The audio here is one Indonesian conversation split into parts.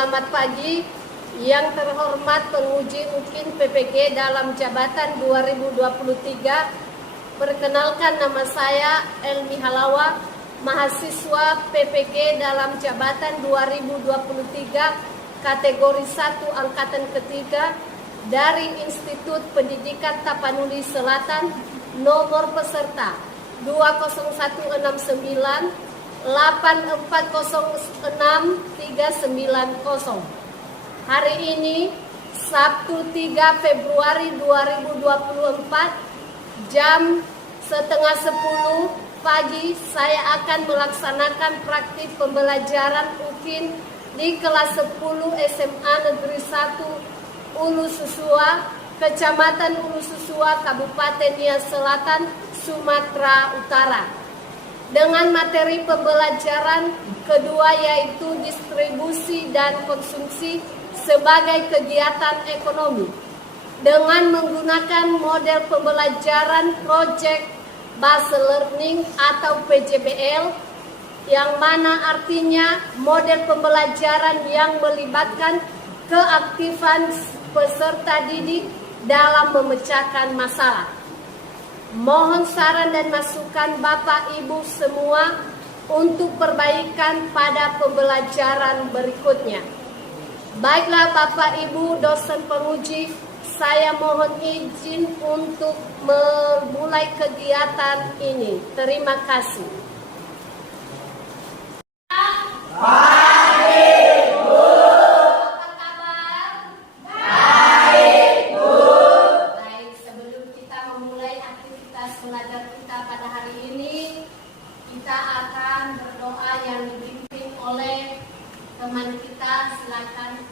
Selamat pagi, yang terhormat penguji UKIN PPG dalam jabatan 2023. Perkenalkan, nama saya Elmi Halawa, mahasiswa PPG dalam jabatan 2023 kategori 1 angkatan ketiga dari Institut Pendidikan Tapanuli Selatan. Nomor peserta 20169 8406390. Hari ini Sabtu 3 Februari 2024 jam setengah 10 pagi saya akan melaksanakan praktik pembelajaran UKIN di kelas 10 SMA Negeri 1 Ulu Susua, Kecamatan Ulu Susua, Kabupaten Nias Selatan, Sumatera Utara. Dengan materi pembelajaran kedua yaitu distribusi dan konsumsi sebagai kegiatan ekonomi dengan menggunakan model pembelajaran Project Based Learning atau PJBL, yang mana artinya model pembelajaran yang melibatkan keaktifan peserta didik dalam memecahkan masalah. Mohon saran dan masukan Bapak Ibu semua untuk perbaikan pada pembelajaran berikutnya. Baiklah Bapak Ibu dosen penguji, saya mohon izin untuk memulai kegiatan ini. Terima kasih. Belajar kita pada hari ini, kita akan berdoa yang dipimpin oleh teman kita. Silakan.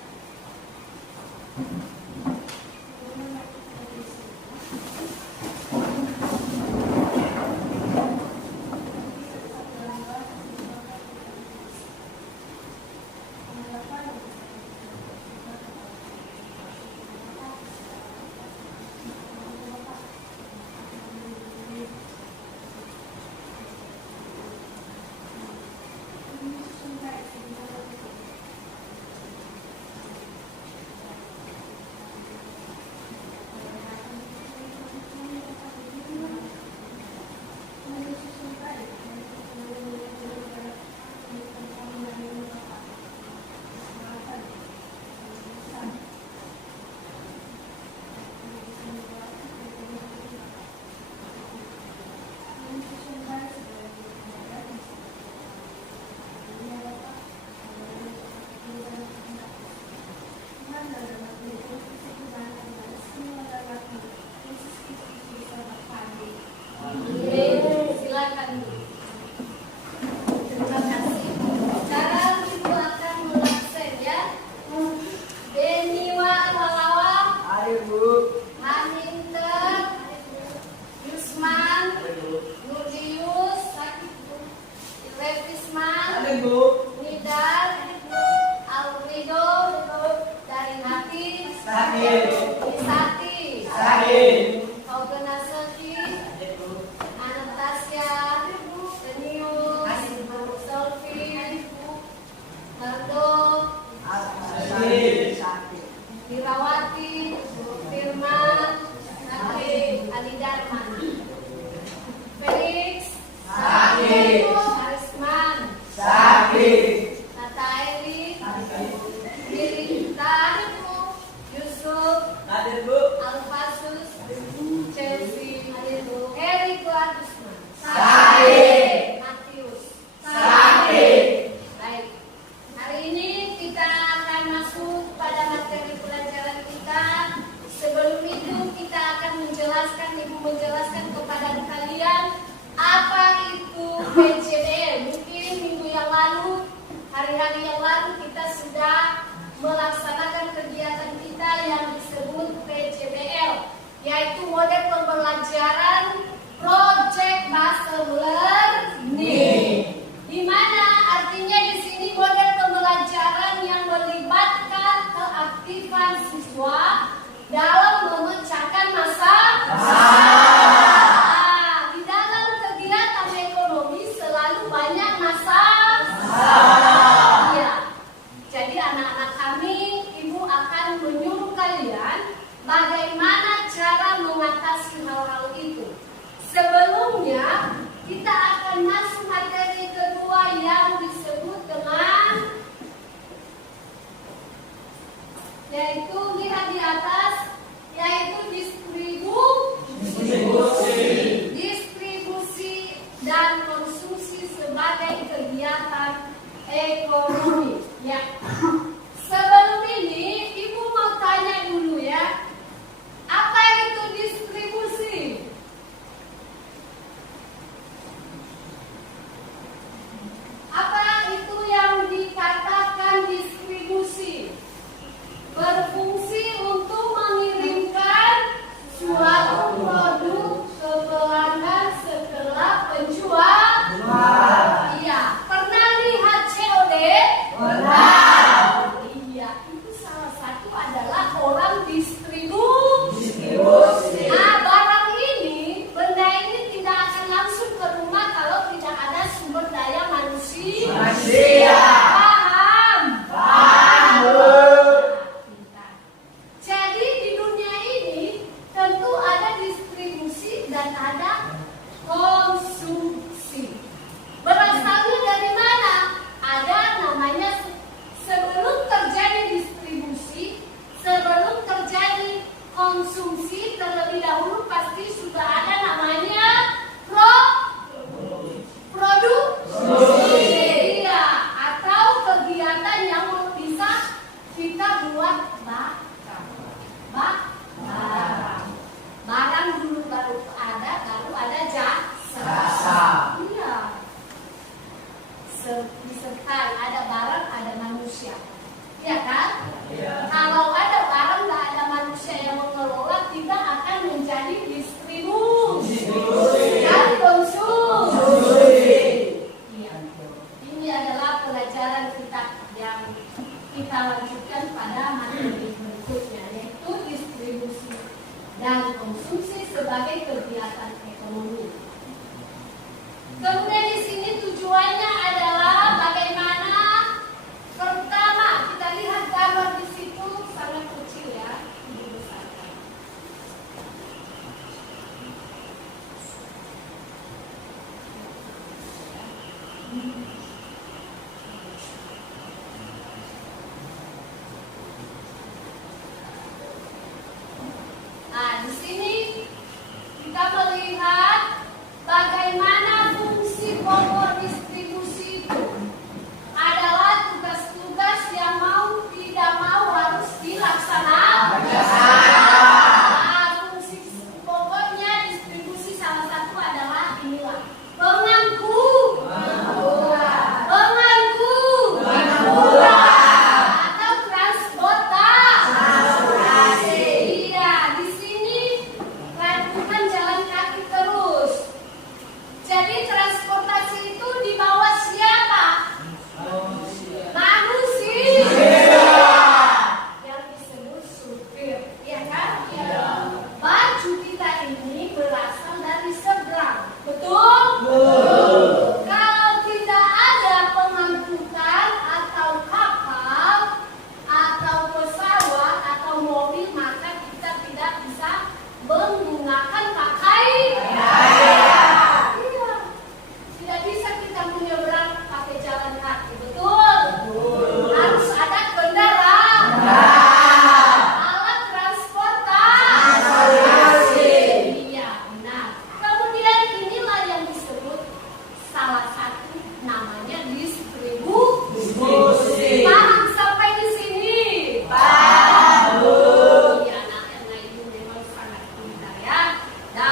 Menjelaskan kepada kalian apa itu PJBL. Mungkin minggu yang lalu, hari-hari yang lalu kita sudah melaksanakan kegiatan kita yang disebut PJBL, yaitu model pembelajaran Project Based Learning, di mana artinya di sini model pembelajaran yang melibatkan keaktifan siswa dalam memecahkan masalah. Di dalam kegiatan ekonomi selalu banyak masalah. Ya. Jadi anak-anak mengatasi hal-hal itu. Sebelumnya, kita akan masuk materi kedua yang disebut dengan, yaitu lihat di atas, yaitu distribusi dan konsumsi sebagai kegiatan ekonomi. Ya. Sebelum ini, Ibu mau tanya dulu ya, apa itu distribusi? Apa itu yang dikatakan distribusi? Berfungsi untuk mengirimkan suatu produk ke pelanggan setelah penjual. Iya, pernah lihat COD? Pernah. Iya, itu salah satu adalah orang distribusi. Nah, barang ini, benda ini tidak akan langsung ke rumah kalau tidak ada sumber daya manusia. Jadi di dunia ini tentu ada distribusi dan ada konsumsi. Berasalnya dari mana? Ada namanya, sebelum terjadi distribusi, sebelum terjadi konsumsi, terlebih dahulu pasti sudah ada namanya produksi. Iya, atau kegiatan yang bisa kita buat barang dulu baru ada jasa. Iya. Disertai ada barang, ada manusia. Iya kan? Iya. Kalau ada barang nggak ada manusia yang mengelola, tidak akan menjadi distribusi dan konsumsi. Iya. Ini adalah pelajaran kita yang kita lanjutkan pada materi berikutnya, yaitu distribusi dan konsumsi sebagai kegiatan ekonomi. Kemudian di sini tujuannya adalah bagaimana, pertama kita lihat gambar di situ sangat kecil ya, dibesarkan. Nah, di sini kita melihat bagaimana fungsi pokok distribusi itu adalah tugas-tugas yang mau tidak mau harus dilaksanakan. Nah, fungsi pokoknya distribusi salah satu adalah inilah: pengangkut, atau transportasi. Iya, di sini bukan jalan kaki terus. Jadi transportasi itu di bawah siapa? Manusia. Yang disebut supir, ya kan? Baju kita ini berasal dari seberang, betul? Kalau tidak ada pengangkutan atau kapal atau pesawat atau mobil, maka kita tidak bisa menggunakan tidak bisa kita menyeberang pakai jalan kaki, betul? Harus ada kendaraan, alat transportasi. Iya, benar. Kemudian inilah yang disebut salah satu namanya distribusi. Paham sampai di sini? Paham. Iya, anak-anak ibu memang sangat pintar ya. Dan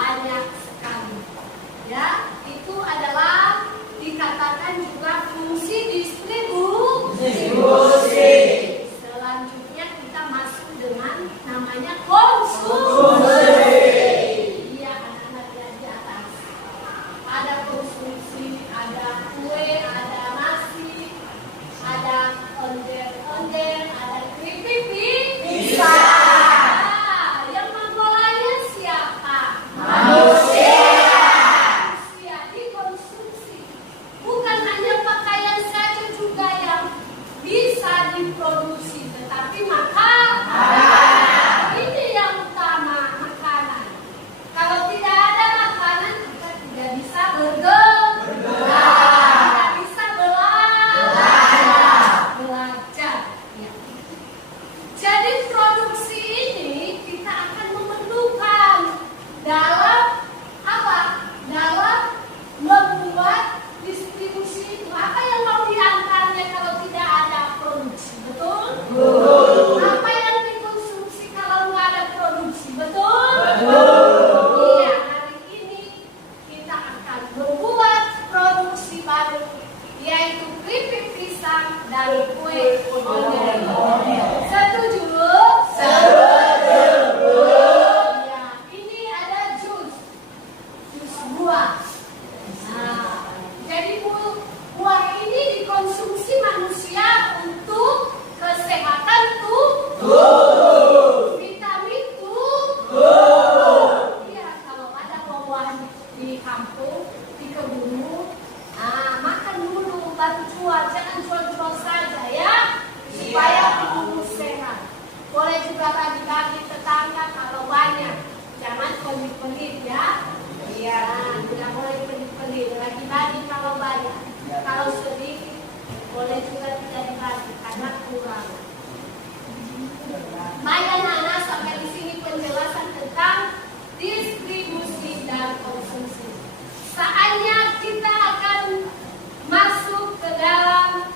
banyak sekali. Ya, itu adalah dikatakan juga fungsi distribusi. Selanjutnya kita masuk dengan namanya konsumsi. Iya, anak-anak yang di atas. Ada konsumsi, ada kue, ada nasi, ada onder-onder, ada keripik bisa. Yang menggolanya siapa? Manusia. Manusia dikonsumsi. Bukan hanya pakaian saja juga yang bisa diproduksi, tetapi makanan. Ini yang utama, makanan. Kalau tidak ada makanan, kita tidak bisa bergerak, tidak bisa belajar. Ya. Jadi produksi ini kita akan memerlukan dalam apa? Dalam membuat distribusi itu. Apa yang mau diantaranya kalau tidak ada produksi? Betul? Apa yang dikonsumsi kalau nggak ada produksi? Betul? Iya, hari ini kita akan membuat produksi baru, yaitu keripik pisang dan kue onder. Setuju? Ya, ini ada jus buah. Nah, jadi buah ini dikonsumsi manusia untuk kesehatan tubuh, vitamin tubuh. Iya, kalau ada buah-buahan di kampung, di kebun, makan dulu baru jual, jangan jual-jual saja ya, supaya tubuh sehat. Boleh juga bagi-bagi tetangga kalau banyak, jangan pelit-pelit ya. Iya, tidak boleh pelit-pelit, bagi-bagi kalau banyak. Kalau sedikit, boleh juga tidak dibagi karena kurang. Baik anak-anak, sampai di sini penjelasan tentang distribusi dan konsumsi. Saatnya kita akan masuk ke dalam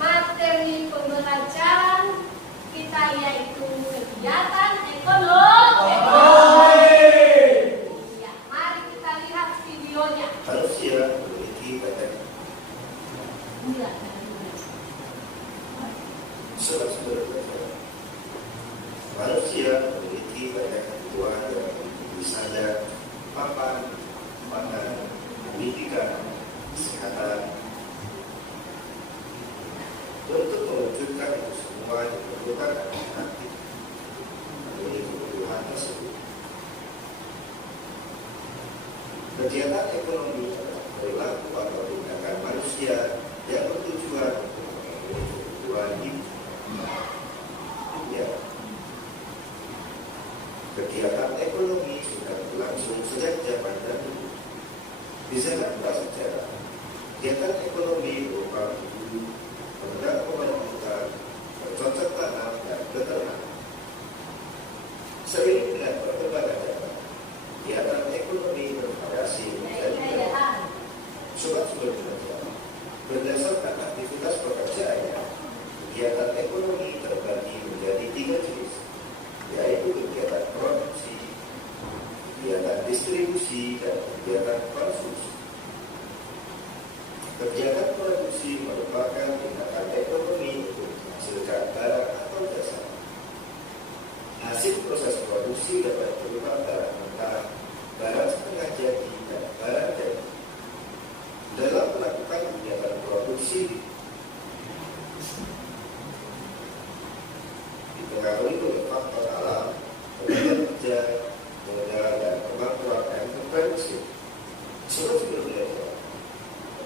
materi pembelajaran kita, yaitu kegiatan ekonomi. Ya, mari kita lihat videonya. Manusia memiliki banyak manusia memiliki banyak kebutuhan yang misalnya papan, makanan, pendidikan, kesehatan. Untuk mewujudkan itu semua diperlukan alternatif memenuhi kebutuhan tersebut. Kegiatan ekonomi adalah perilaku atau tindakan manusia yang bertujuan untuk memenuhi kebutuhan hidup. Ya. Kegiatan ekonomi sudah berlangsung sejak zaman dahulu. Di zaman prasejarah, kegiatan ekonomi berupa penegak pemerintahan, bercocok tanam dan beternak. Seiring dengan perkembangan zaman, kegiatan ekonomi bervariasi menjadi sobat-sobat belajar. Berdasarkan aktivitas pekerjaannya, kegiatan ekonomi terbagi menjadi 3 jenis, yaitu kegiatan produksi, kegiatan distribusi, dan kegiatan konsumsi. Kegiatan produksi merupakan tindakan ekonomi untuk menghasilkan barang atau jasa. Hasil proses produksi dapat berupa barang mentah, barang setengah jadi, dan barang jadi. Dalam melakukan kegiatan produksi, dipengaruhi oleh faktor alam, tenaga kerja, modal, dan kemampuan entrepreneurship.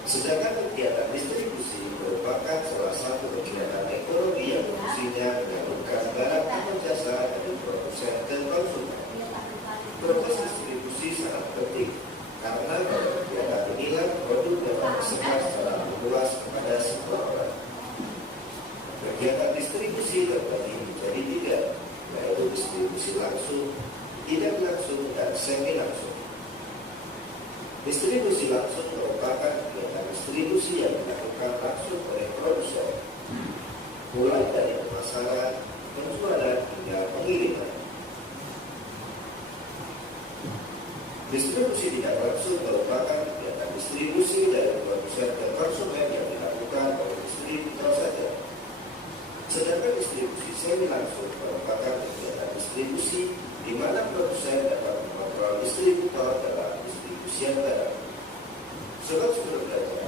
Sedangkan kegiatan distribusi merupakan salah satu kegiatan ekonomi yang fungsinya menyalurkan barang atau jasa dari produsen dan konsumen. Proses distribusi sangat penting karena pada kegiatan inilah produk dapat tersebar secara luas kepada semua orang. Kegiatan distribusi terbagi menjadi 3, yaitu distribusi langsung, tidak langsung, dan semi langsung. Distribusi langsung merupakan kegiatan distribusi yang dilakukan langsung oleh produsen, mulai dari pemasaran, penjualan hingga pengiriman. Distribusi tidak langsung merupakan kegiatan distribusi dari produsen ke konsumen yang dilakukan oleh distributor saja. Sedangkan distribusi semi langsung merupakan kegiatan distribusi di mana produsen dapat mengontrol distributor dalam distribusian barang. Sobat-sobat belajar,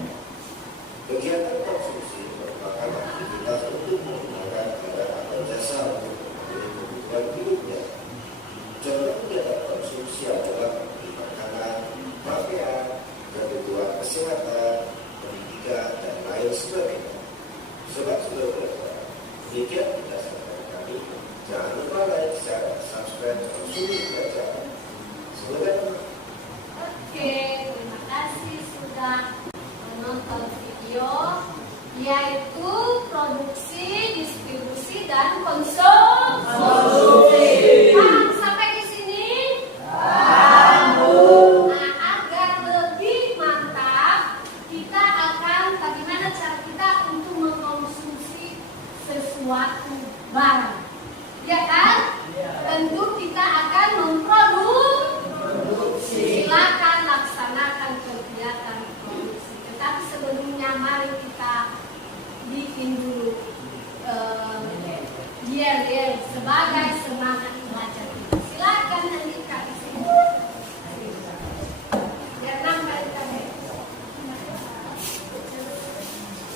kegiatan konsumsi merupakan aktivitas untuk menggunakan barang atau jasa untuk memenuhi kebutuhan hidupnya. Contoh kegiatan konsumsi adalah membeli makanan, pakaian, kebutuhan kesehatan, pendidikan, dan lain sebagainya. Sobat-sobat belajar, demikian berdasarkan kami. Jangan lupa like, share, subscribe, dan sulit belajar. Semoga. Oke, terima kasih sudah menonton video, yaitu produksi, distribusi, dan konsumsi. Paham sampai di sini? Paham. Nah, agar lebih mantap, kita akan bagaimana cara kita untuk mengkonsumsi sesuatu barang. Ya kan? Tentu kita akan memproduksi. Silakan laksanakan kegiatan produksi. Tetapi sebelumnya mari kita bikin dulu yel-yel sebagai semangat belajar kita. Silakan nanti Kak di sini. Biar nampak kami.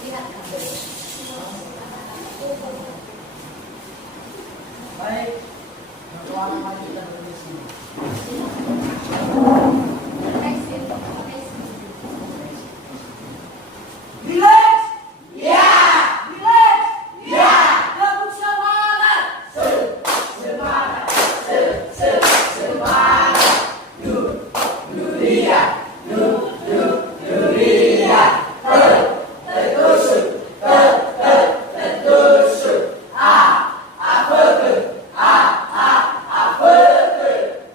Lihat Kak. Baik, ruang maju dan berisi. Relax, ya, relax, ya, kamu semangat, semangat, semangat, dunia, dunia, tertusuk, tertusuk,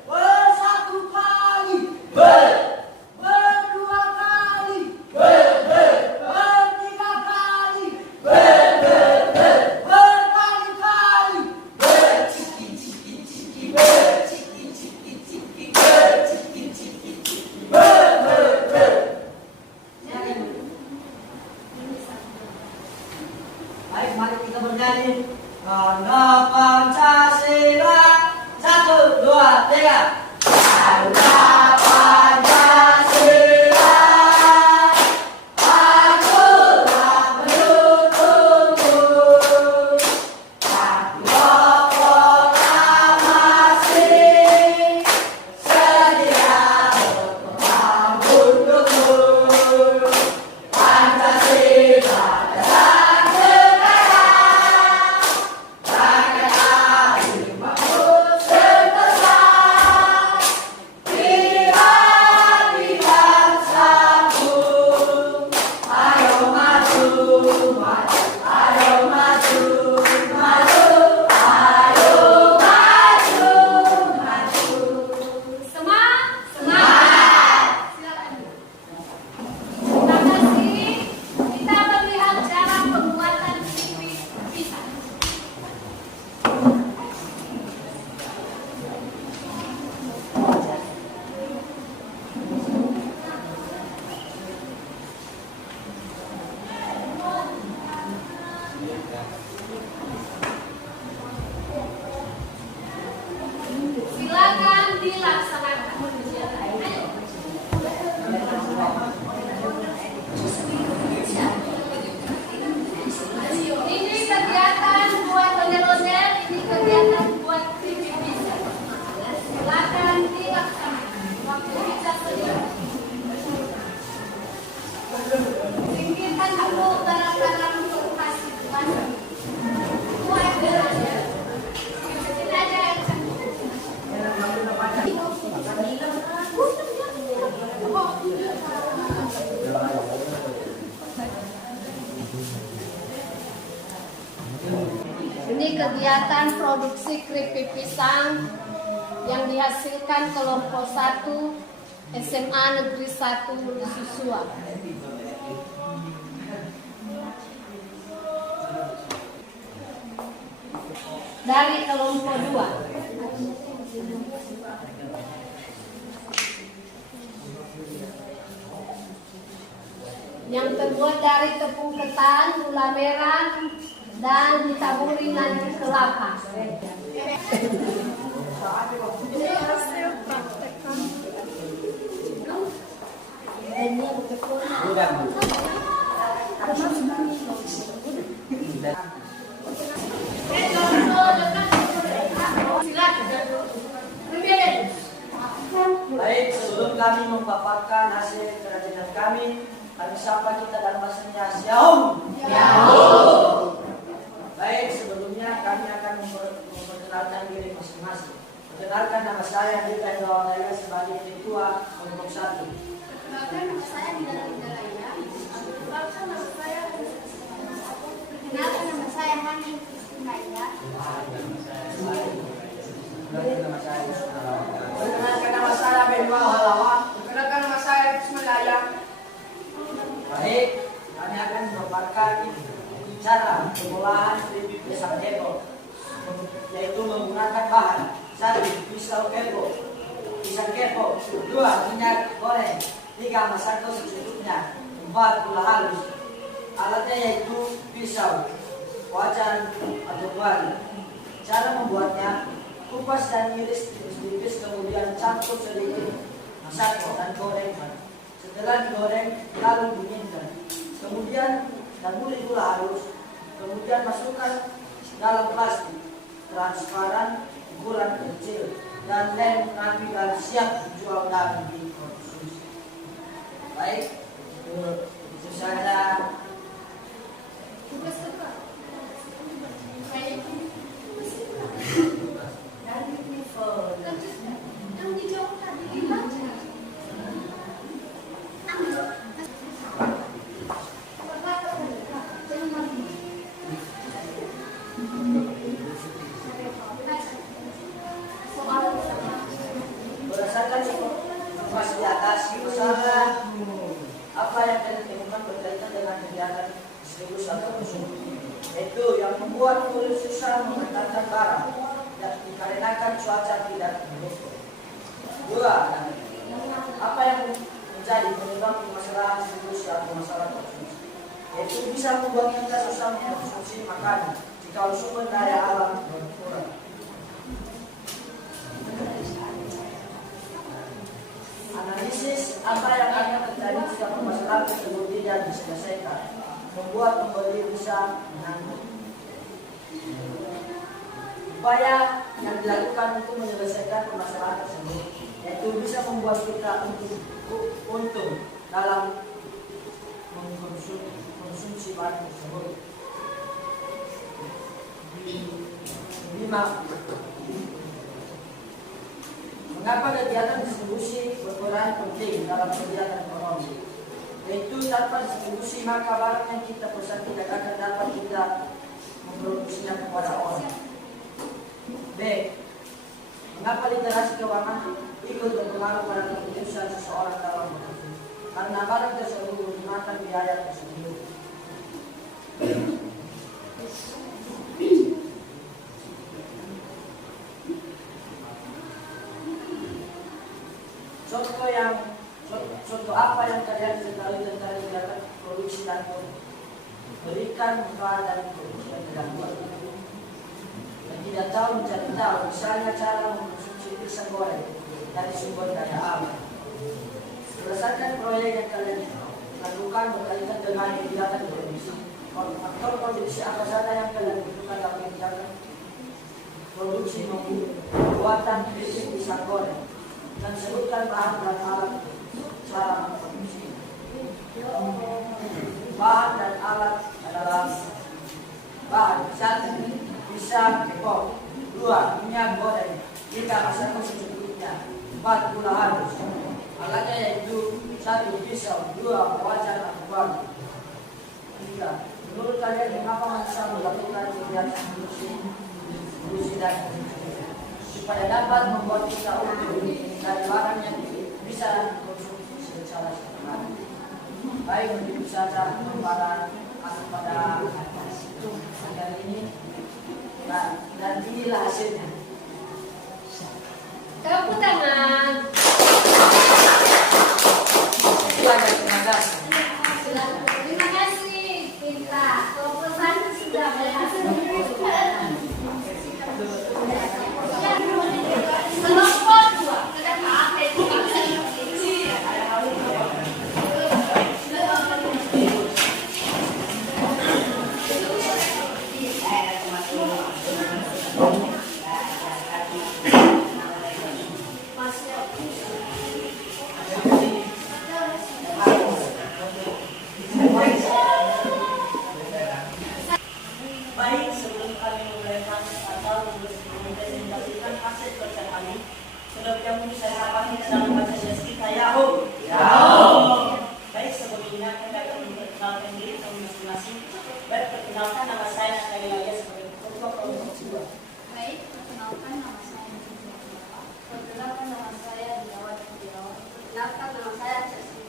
bersatu kali, berdua kali, bertiga kali, berkali-kali, berciki-ciki-ciki, berciki-ciki-ciki, berciki-ciki-ciki, Baik, mari kita bernyanyi. Karena Pancasila, 1, 2, 3. Karena Pancasila, akulah menuntutmu. Tanpa proklamasi, sedia berperang untukmu. Pancasila dasar negara, rakyat adil makmur sentosa. Pilih bangsaku, ayo maju, maju, ayo maju, maju, ayo maju, maju. Semangat. Silakan. Terima kasih. Kita melihat cara pembuatan keripik pisang. Silakan dilaksanakan. Ini kegiatan buat ondel-ondel, ini kegiatan buat keripik pisang. Silakan dilaksanakan. Waktu kita sedang. Singkirkan dulu barang-barang untuk kasih basah. Itu ada aja. Sini aja yang Ini kegiatan produksi keripik pisang yang dihasilkan kelompok 1 SMA Negeri 1 Susua. Dari kelompok 2. yang terbuat dari tepung ketan, gula merah, dan ditaburi dengan kelapa. Baik, sebelum kami memaparkan hasil kerajinan kami sapa kita dalam bahasanya Shalom. Baik, sebelumnya kami akan memperkenalkan diri masing-masing. Perkenalkan, nama saya Dita Indrawalaya sebagai ketua kelompok 1. Perkenalkan, nama saya Dita Indrawalaya. Perkenalkan, nama saya Hani Kristinaya. Perkenalkan, nama saya Benwa Halawan. Perkenalkan, nama saya Bismillaya. Baik, kami akan memaparkan cara pengolahan keripik pisang kepo, yaitu menggunakan bahan 1. Pisau kepo, pisang kepo, 2. Minyak goreng, 3. Masako secukupnya, 4. Gula halus. Alatnya yaitu pisau, wajan atau kuali. Cara membuatnya: kupas dan iris tipis-tipis, kemudian campur sedikit masako dan goreng. Setelah digoreng, lalu dinginkan. Kemudian taburi gula halus. Kemudian masukkan dalam plastik transparan ukuran kecil dan lem nanti dan siap dijual dan dikonsumsi. Baik, itu saja. Berdasarkan informasi di atas, usaha apa yang kalian temukan berkaitan dengan kegiatan distribusi atau konsumsi, yaitu yang membuat kulit susah mengantarkan barang dan dikarenakan cuaca tidak mendukung. 2. Apa yang menjadi penyebab permasalahan distribusi atau masalah konsumsi, yaitu bisa membuat kita susah mengkonsumsi makanan jika sumber daya alam berkurang. Analisis apa yang akan terjadi jika permasalahan tersebut tidak diselesaikan, membuat pembeli bisa menanggung. Upaya yang dilakukan untuk menyelesaikan permasalahan tersebut, yaitu bisa membuat kita untung dalam mengkonsumsi barang tersebut. 5. Mengapa kegiatan distribusi berperan penting dalam kegiatan ekonomi? Yaitu tanpa distribusi maka barang yang kita pesan tidak akan dapat kita memproduksinya kepada orang. B. Mengapa literasi keuangan ikut berpengaruh pada keputusan seseorang dalam bekerja? Karena barang tersebut menggunakan biaya tersebut. Contoh apa yang kalian ketahui tentang kegiatan produksi dan berikan muka dan produksi yang tidak buat. Yang tidak tahu mencari tahu, misalnya cara mengkonsumsi pisang goreng dari sumber daya alam. Berdasarkan proyek yang kalian lakukan berkaitan dengan kegiatan produksi, faktor kondisi apa saja yang kalian butuhkan dalam kegiatan produksi maupun pembuatan pisang goreng, dan sebutkan bahan dan alat cara memproduksi. Bahan dan alat adalah bahan 1. Pisang kepo, 2. Minyak goreng, 3. Masako secukupnya, 4. Gula halus. Alatnya yaitu 1. Pisau, 2. Wajan atau kuali. 3. Menurut kalian mengapa bisa melakukan kegiatan produksi dan konsumsi? Supaya dapat membuat kita untung dari barang yang bisa dikonsumsi secara sederhana. Baik, begitu saja pemaparan pada hari ini. Nah, dan inilah hasilnya. Tepuk tangan. Silakan, terima kasih. Silakan.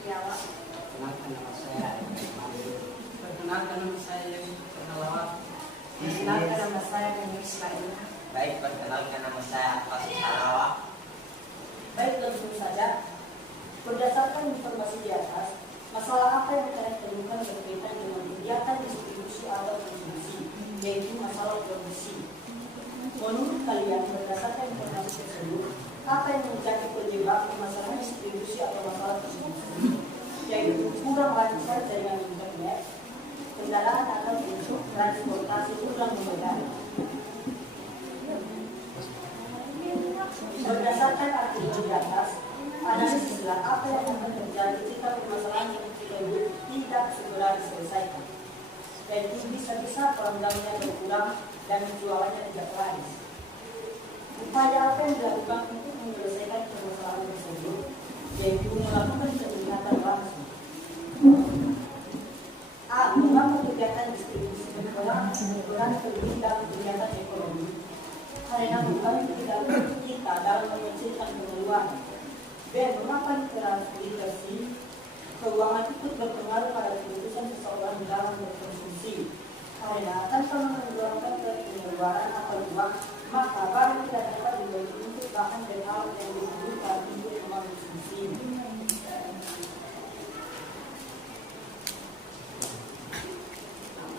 Setiawan. Perkenalkan nama saya Mario. Perkenalkan nama saya Pernalawat. Perkenalkan nama saya Ismail. Baik, perkenalkan nama saya Akas Halawa. Baik, langsung saja. Berdasarkan informasi di atas, masalah apa yang kalian temukan berkaitan dengan kegiatan distribusi atau konsumsi, yaitu masalah produksi. Menurut kalian, berdasarkan informasi tersebut, apa yang menjadi penyebab permasalahan distribusi atau masalah konsumsi, yaitu kurang lancar jaringan internet, kendaraan atau untuk transportasi kurang memadai. Berdasarkan artikel di atas, analisislah apa yang akan terjadi jika permasalahan tersebut tidak segera diselesaikan, yaitu bisa-bisa pelanggannya berkurang dan penjualannya tidak laris. Upaya apa yang dilakukan untuk menyelesaikan permasalahan tersebut, yaitu melakukan peningkatan langsung. A. Membangun kegiatan distribusi berperan penting dalam kegiatan ekonomi, karena membantu kita dalam mengecilkan pengeluaran. B. Memakan transportasi keuangan ikut berpengaruh pada keputusan seseorang dalam berkonsumsi, karena tanpa mengeluarkan pengeluaran atau uang, maka barang tidak dapat dibeli untuk bahan dan alat yang dibutuhkan untuk mengkonsumsi.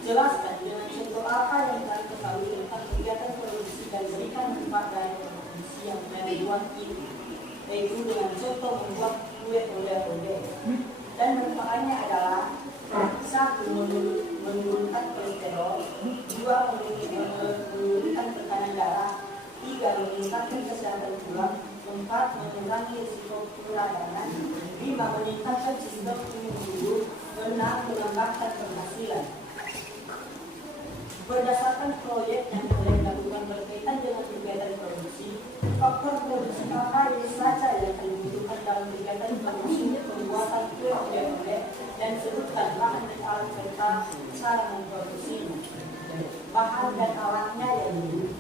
Jelaskan dengan contoh apa yang kalian ketahui tentang kegiatan produksi dan berikan manfaat dari produksi yang membuat itu, yaitu dengan contoh membuat kue oleh-oleh. Dan manfaatnya adalah: 1. Menurunkan kolesterol, 2. Menurunkan tekanan darah, 3. Meningkatkan kesehatan tulang, 4. Mengurangi risiko peradangan, 5. Meningkatkan sistem imun tubuh, 6. Menambahkan penghasilan. Berdasarkan proyek yang kalian lakukan berkaitan dengan kegiatan produksi, faktor produksi apa saja yang dibutuhkan dalam kegiatan produksi pembuatan kue oleh-oleh, dan sebutkan bahan dan alat serta cara memproduksinya. Bahan dan alatnya yaitu: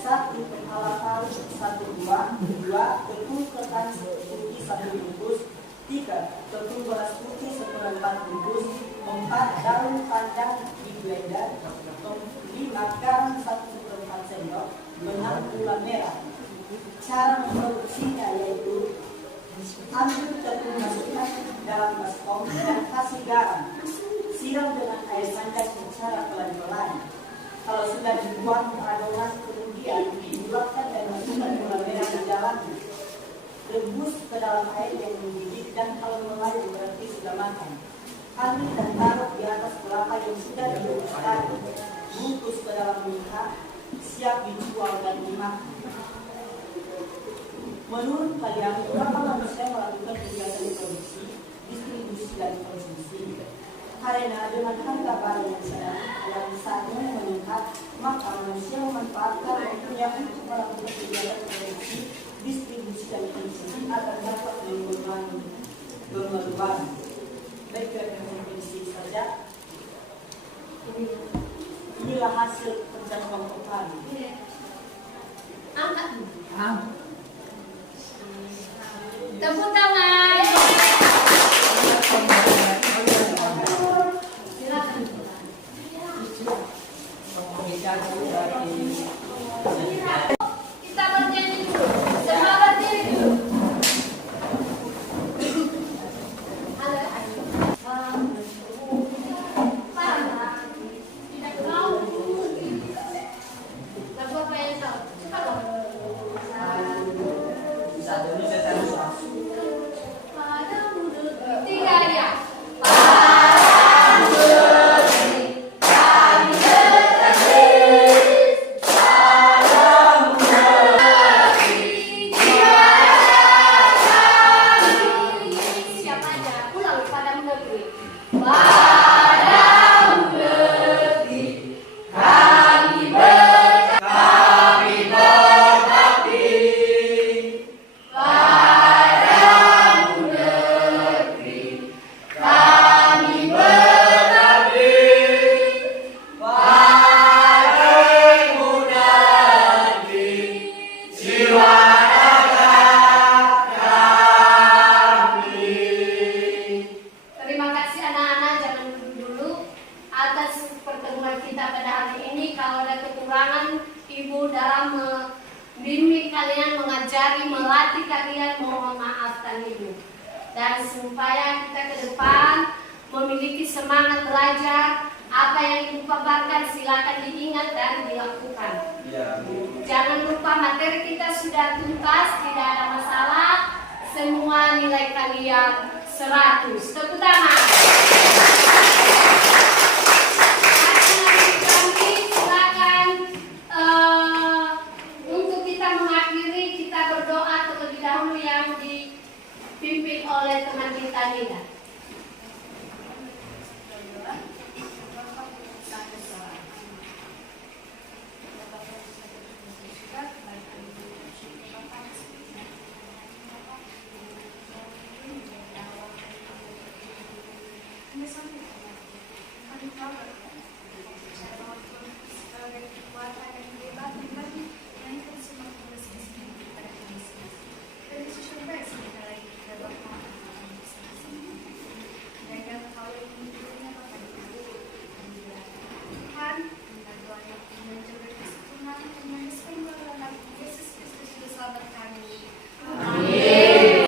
1. Peralatan 1 buah, 2. Tepung ketan putih 1 bungkus, 3. Tepung beras putih 1/4 bungkus, 4. Daun panjang di blender, 5. Garam 1/4 sendok, 6. Gula merah. Cara memproduksinya yaitu: ambil tepung, masukkan dalam baskom dan kasih garam. Siram dengan air panas secara pelan-pelan. Kalau sudah dibuat adonan, kemudian dibulatkan dan masukkan gula merah di dalamnya. Rebus ke dalam air yang mendidih, dan kalau mengadu berarti sudah matang. Ambil dan taruh di atas kelapa yang sudah direbus tadi. Bungkus ke dalam minyak, siap dijual dan dimakan. Menurut kalian, berapa manusia melakukan kegiatan produksi, distribusi, dan konsumsi? Karena dengan harga barang yang saat ini meningkat, maka manusia memanfaatkan waktunya untuk melakukan kegiatan produksi, distribusi, dan konsumsi agar dapat mengurangi pengeluaran. Baik, kita saja. Inilah hasil kerja kelompok kami. Angkat dulu. Tepuk tangan. Silakan. Kita bernyanyi dulu. Semangat diri dulu. Halo. Tidak tahu. Lagu apa yang tahu? Cepat dong. Satu ini saya tahu. dan supaya kita ke depan memiliki semangat belajar. Apa yang Ibu paparkan silakan diingat dan dilakukan. Jangan lupa materi kita sudah tuntas, tidak ada masalah. Semua nilai kalian 100. Tepuk tangan. Kami silakan untuk kita mengakhiri, kita berdoa terlebih dahulu yang dipimpin oleh teman kita Nina. Yesus Kristus sudah selamat kami.